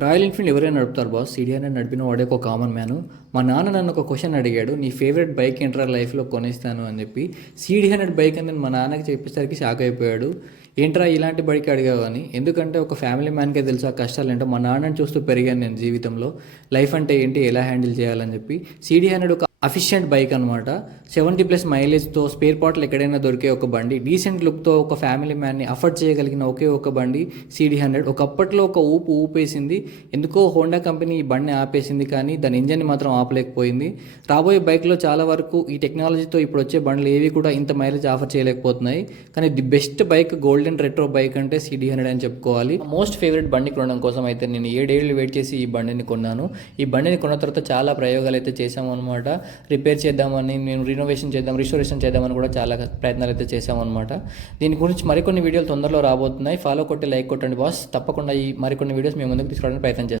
Royal Enfield ఎవరైనా నడుపుతారు boss, సిడిహండ్రెడ్ నడిపిన వాడే ఒక కామన్ మ్యాను. మా నాన్న నన్ను ఒక క్వశ్చన్ అడిగాడు, నీ ఫేవరెట్ బైక్ ఏంట్రా లైఫ్లో కొనిస్తాను అని చెప్పి. సిడిహండ్రెడ్ బైక్ అని నేను మా నాన్నకి చెప్పేసరికి షాక్ అయిపోయాడు. ఏంట్రా ఇలాంటి బైక్ అడిగావు అని. ఎందుకంటే ఒక ఫ్యామిలీ మ్యాన్కే తెలుసు ఆ కష్టాలు ఏంటో. మా నాన్నని చూస్తూ పెరిగాను నేను జీవితంలో. లైఫ్ అంటే ఏంటి, ఎలా హ్యాండిల్ చేయాలని చెప్పి. సిడిహండ్రెడ్ ఒక అఫిషియంట్ బైక్ అనమాట. 70+ మైలేజ్తో స్పేర్ పార్ట్లు ఎక్కడైనా దొరికే ఒక బండి, డీసెంట్ లుక్తో ఒక ఫ్యామిలీ మ్యాన్ని అఫోర్డ్ చేయగలిగిన ఒకే ఒక బండి సిడి100. ఒకప్పట్లో ఒక ఊపేసింది. ఎందుకో హోండా కంపెనీ ఈ బండిని ఆపేసింది, కానీ దాని ఇంజన్ని మాత్రం ఆపలేకపోయింది. రాబోయే బైక్లో చాలా వరకు ఈ టెక్నాలజీతో ఇప్పుడు వచ్చే బండ్లు ఏవి కూడా ఇంత మైలేజ్ ఆఫర్ చేయలేకపోతున్నాయి. కానీ the best bike, golden retro bike అంటే సిడి100 అని చెప్పుకోవాలి. మోస్ట్ ఫేవరెట్ బండి కొనడం కోసం అయితే నేను 7 ఏళ్ళు వెయిట్ చేసి ఈ బండిని కొన్నాను. ఈ బండిని కొన్న తర్వాత చాలా ప్రయోగాలు అయితే చేశాము అనమాట. రిపేర్ చేద్దామని, నేను రిస్టోరేషన్ చేద్దామని కూడా చాలా ప్రయత్నాలు అయితే చేశామన్నమాట. దీని గురించి మరికొన్ని వీడియోలు తొందరలో రాబోతున్నాయి. ఫాలో కొట్టి లైక్ కొట్టండి బాస్. తప్పకుండా ఈ మరికొన్ని వీడియోస్ మేము ముందుకు తీసుకురావడానికి ప్రయత్నం చేస్తాం.